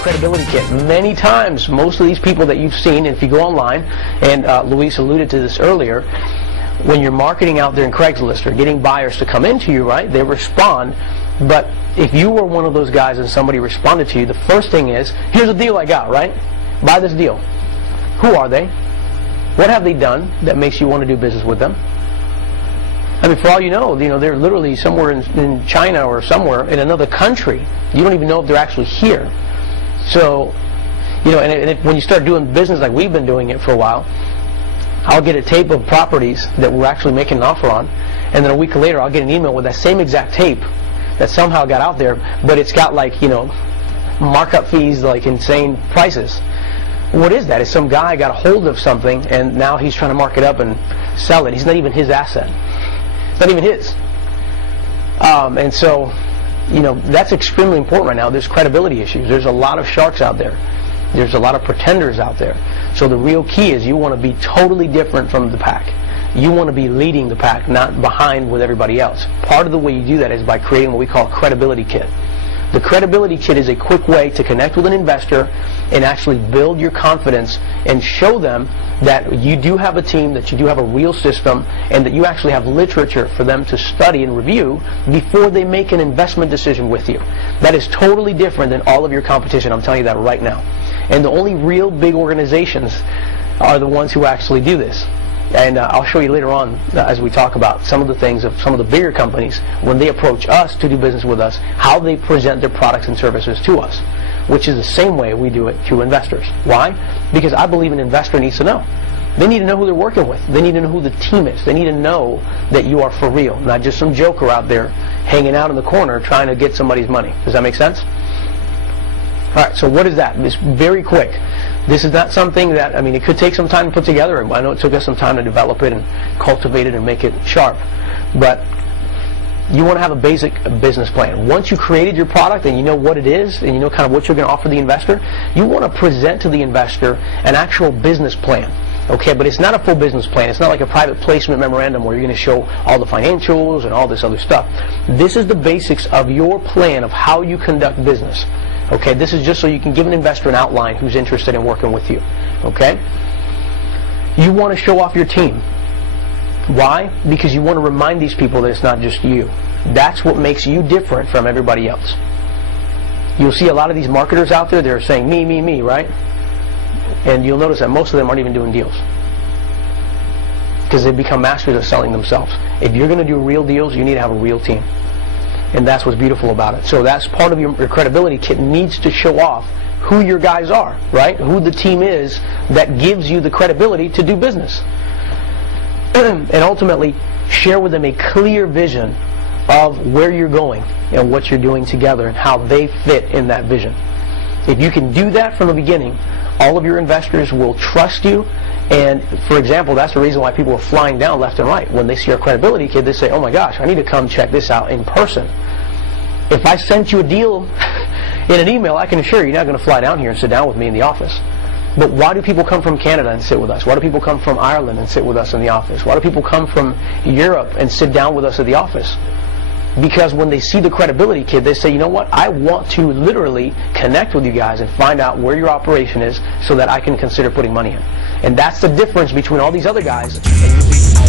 credibility kit. Many times, most of these people that you've seen, if you go online, and Luis alluded to this earlier, when you're marketing out there in Craigslist or getting buyers to come into you, right, they respond. But if you were one of those guys and somebody responded to you, the first thing is, here's a deal I got, right? Buy this deal. Who are they? What have they done that makes you want to do business with them? I mean, for all you know, they're literally somewhere in China or somewhere in another country. You don't even know if they're actually here. So, when you start doing business like we've been doing it for a while, I'll get a tape of properties that we're actually making an offer on, and then a week later I'll get an email with that same exact tape that somehow got out there, but it's got markup fees, like insane prices. What is that? It's some guy got a hold of something and now he's trying to mark it up and sell it. He's not even his asset. It's not even his. And so, that's extremely important right now. There's credibility issues. There's a lot of sharks out there. There's a lot of pretenders out there. So the real key is you want to be totally different from the pack. You want to be leading the pack, not behind with everybody else. Part of the way you do that is by creating what we call a credibility kit. The credibility kit is a quick way to connect with an investor and actually build your confidence and show them that you do have a team, that you do have a real system, and that you actually have literature for them to study and review before they make an investment decision with you. That is totally different than all of your competition. I'm telling you that right now. And the only real big organizations are the ones who actually do this. And I'll show you later on as we talk about some of the things of some of the bigger companies when they approach us to do business with us, how they present their products and services to us, which is the same way we do it to investors. Why? Because I believe an investor needs to know. They need to know who they're working with. They need to know who the team is. They need to know that you are for real, not just some joker out there hanging out in the corner trying to get somebody's money. Does that make sense? All right, so what is that? It's very quick. This is not something that, it could take some time to put together. I know it took us some time to develop it and cultivate it and make it sharp. But you want to have a basic business plan. Once you created your product and you know what it is and you know kind of what you're going to offer the investor, you want to present to the investor an actual business plan. Okay, but it's not a full business plan. It's not like a private placement memorandum where you're going to show all the financials and all this other stuff. This is the basics of your plan of how you conduct business. Okay, this is just so you can give an investor an outline who's interested in working with you. Okay? You want to show off your team. Why? Because you want to remind these people that it's not just you. That's what makes you different from everybody else. You'll see a lot of these marketers out there, they're saying me, me, me, right? And you'll notice that most of them aren't even doing deals. Because they've become masters of selling themselves. If you're going to do real deals, you need to have a real team. And that's what's beautiful about it. So that's part of your credibility kit. Needs to show off who your guys are, right? Who the team is that gives you the credibility to do business. And ultimately, share with them a clear vision of where you're going and what you're doing together and how they fit in that vision. If you can do that from the beginning, all of your investors will trust you. And, for example, that's the reason why people are flying down left and right. When they see our credibility kit, they say, oh my gosh, I need to come check this out in person. If I sent you a deal in an email, I can assure you, you're not going to fly down here and sit down with me in the office. But why do people come from Canada and sit with us? Why do people come from Ireland and sit with us in the office? Why do people come from Europe and sit down with us at the office? Because when they see the credibility kit, they say, you know what, I want to literally connect with you guys and find out where your operation is so that I can consider putting money in. And that's the difference between all these other guys and you.